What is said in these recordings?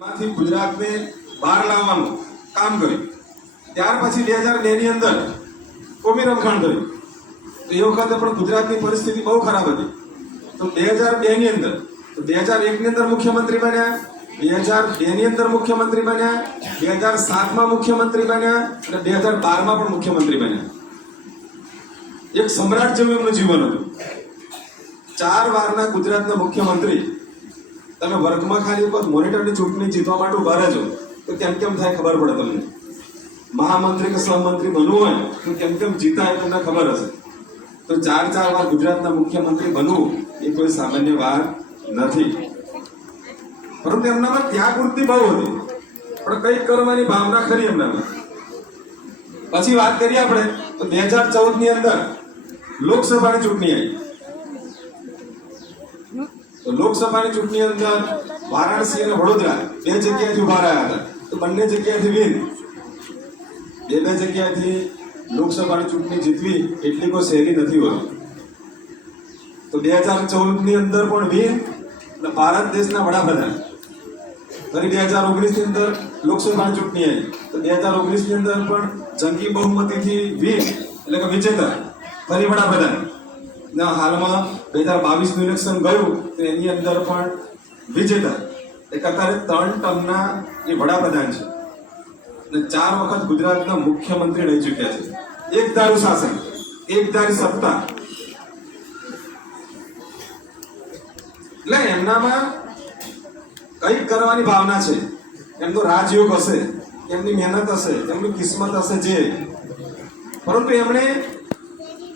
માંથી ગુજરાતને બહાર લાવવાનું કામ કર્યું. ત્યાર પછી 2002 ની અંદર કોમી રમખાણ થયું. તો એ વખતે પણ ગુજરાતની પરિસ્થિતિ બહુ ખરાબ હતી. તો 2002 ની અંદર, તો 2001 ની અંદર મુખ્યમંત્રી બન્યા, 2002 ની અંદર મુખ્યમંત્રી બન્યા, 2007 માં મુખ્યમંત્રી બન્યા અને 2012 માં પણ મુખ્યમંત્રી બન્યા. એક સમ્રાટ જેવું એમનું જીવન હતું. 4 વારના ગુજરાતના મુખ્યમંત્રી. તમે વર્ગમાં ખાલી ઉપર મોનિટરની ચૂંટણી જીતવા માટે ઉભા રહેજો તો કેમ કેમ થાય ખબર પડે તમને. મહામંત્રી કે સહમંત્રી બનવું હોય તો કેમ કેમ જીતાય તમને ખબર હશે. તો 4 વાર ગુજરાતના મુખ્યમંત્રી બનવું એ કોઈ સામાન્ય વાત નથી. પરંતુ એમનામાં ત્યાગ વૃત્તિ બહુ હતી, પણ કંઈક કરવાની ભાવના ખરી એમનામાં. પછી વાત કરીએ આપણે તો 2014 ની અંદર લોકસભાની ચૂંટણી આવી. તો લોકસભાની ચૂંટણી અંદર વારાણસી અને વડોદરા 2 જગ્યાએથી ઉભા રહ્યા હતા. તો બંને જગ્યાએથી વિન. બે જગ્યાએથી લોકસભાની ચૂંટણી જીતવી એટલી કોઈ સહેલી નથી હોતી. તો 2014 ની અંદર પણ વિન અને ભારત દેશના વડાપ્રધાન. ફરી 2019 ની અંદર લોકસભાની ચૂંટણી આવી. તો 2019 ની અંદર પણ જંગી બહુમતીથી વિન એટલે કે વિજેતા, ફરી વડાપ્રધાન. હાલમાં 2022 નું ઇલેક્શન ગયું તો એની અંદર પણ વિજેતા. એક અત્યારે 3 ટર્મના એ વડાપ્રધાન છે અને 4 વખત ગુજરાતના મુખ્યમંત્રી રહી ચૂક્યા છે. એકધારું શાસન, એકધારી સત્તા. એટલે એમનામાં કંઈક કરવાની ભાવના છે. એમનો રાજયોગ હશે, એમની મહેનત હશે, એમની કિસ્મત હશે જે. પરંતુ એમણે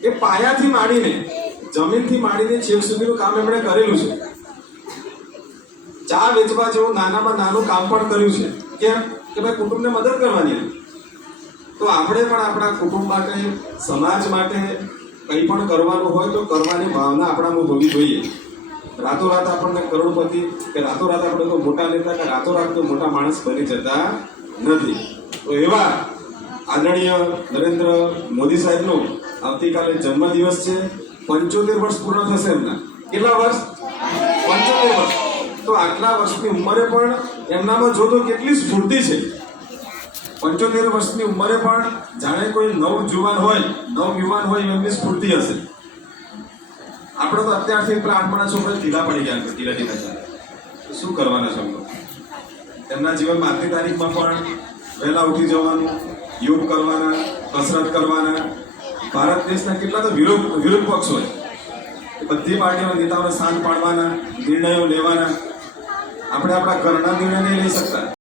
એ પાયાથી માંડીને, જમીનથી માંડીને છેક સુધીનું કામ એમણે કરેલું છે. ચા વેચવા જેવું નાનામાં નાનું કામ પણ કર્યું છે. કેમ કે ભાઈ કુટુંબને મદદ કરવાની. તો આપણે પણ આપણા કુટુંબ માટે, સમાજ માટે કંઈ પણ કરવાનું હોય તો કરવાની ભાવના આપણામાં હોવી જોઈએ. રાતોરાત આપણને કરોડપતિ કે રાતોરાત આપણે તો મોટા નેતા કે રાતોરાત તો મોટા માણસ બની જતા નથી. તો એવા આદરણીય નરેન્દ્ર મોદી સાહેબનો આવતીકાલે જન્મદિવસ છે. 75 વર્ષ પૂર્ણ થશે એમના. કેટલા વર્ષ? 75 વર્ષ. તો આટલા વર્ષની ઉંમરે પણ એમનામાં જો તો કેટલી સ્ફૂર્તિ છે. 75 વર્ષની ઉંમરે પણ જાણે કોઈ નવયુવાન હોય એમની સ્ફૂર્તિ હશે. આપણે તો અત્યારથી પેલા 8 છોકરા ઢીલા પડી ગયા છે, ઢીલા. શું કરવાના છે? એમના જીવનમાં આજની તારીખમાં પણ વહેલા ઉઠી જવાનું, યોગ કરવાના, કસરત કરવાના. ભારત દેશના કેટલા તો વિરોધ પક્ષ હોય, બધી પાર્ટીના નેતાઓને શાંત પાડવાના, નિર્ણયો લેવાના. આપણે આપણા ઘરના નિર્ણય નહીં લઈ શકતા.